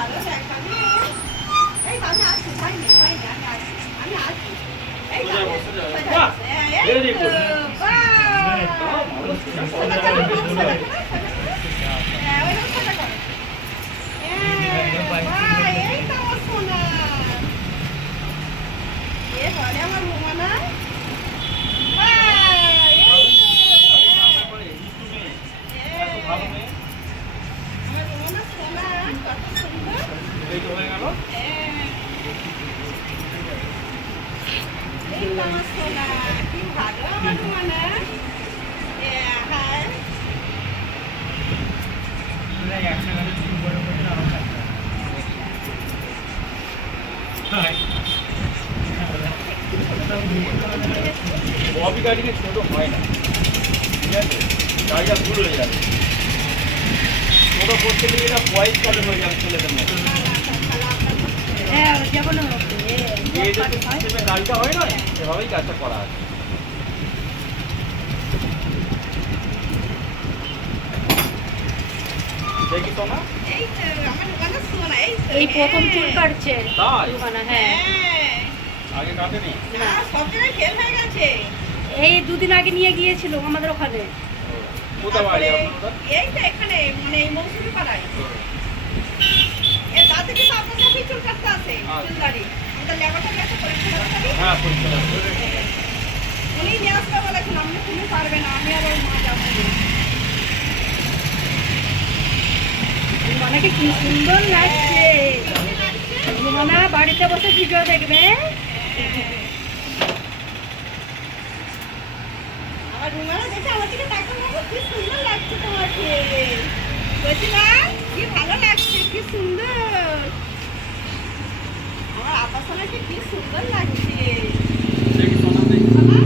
ভালো দেখাবে। এই আমি আসছি, পাইনি আমি আসছি, এই সোজা বসো, সোজা বসো। সোজা বাহ! বসো, এই Very তো, good. বাহ! ভালো সোজা করো, সোজা করো, সোজা করো। ওইরকম সোজা করো। বাহ, এই তো আমার সোনা। এবারে আমার রুমানা। বাহ, এই তো, ভালো মেয়ে। আমার রুমানা সোনা, কত সুন্দর। এই তো হয়ে গেল। এই তো আমার সোনা, কি ভালো আমার রুমানা। হ্যাঁ, ববি গাড়িতে ছোট হয় না, ঠিক আছে? গাড়িটা ভুল হয়ে যাবে। ছোট করতে গেলে এটা ভয়েস কলে হয়ে যাবে ছেলেদের মতো। যে যে সিস্টেমে গাড়িটা হয় না, সেভাবেই কাজটা করা আছে। দেখি তো না? এই তো আমার রুমানা সোনা, এই তো, এই প্রথম চুল হ্যাঁ। কাটছে তাই? রুমানা, হ্যাঁ। হ্যাঁ, আগে কাটেনি? না, সব জায়গায় ফেল হয়ে গেছে। এই দুদিন আগে নিয়ে গিয়েছিল আমাদের ওখানে। কোথায় বাড়ি তারপরে আপনার? এই তো এখানে, মানে এই মৌসুমি পাড়ায়। এর তাতে কিন্তু আপনার কাছেই চুল কাটতে আছে, আচ্ছা। চুলদাড়ি। আমাদের লেবারটা গেছে পরীক্ষা করতে হবে। হ্যাঁ, পরীক্ষা আছে। উনি নিয়ে আসতে বলেছেন, আপনি তুমি পারবে না, আমি আর ওর মা যাবো। রুমানাকে কি সুন্দর লাগছে। কেমন লাগছে? রুমানা বাড়িতে বসে ভিডিও দেখবে। আমার রুমানা দেখে আমার দিকে তাকানো, বাবা, কি সুন্দর লাগছে তোমাকে। বলছি না, কি ভালো লাগছে, কি সুন্দর। আমার আপা সোনাকে কি সুন্দর লাগছে। দেখি তো না, দেখি। বাবা,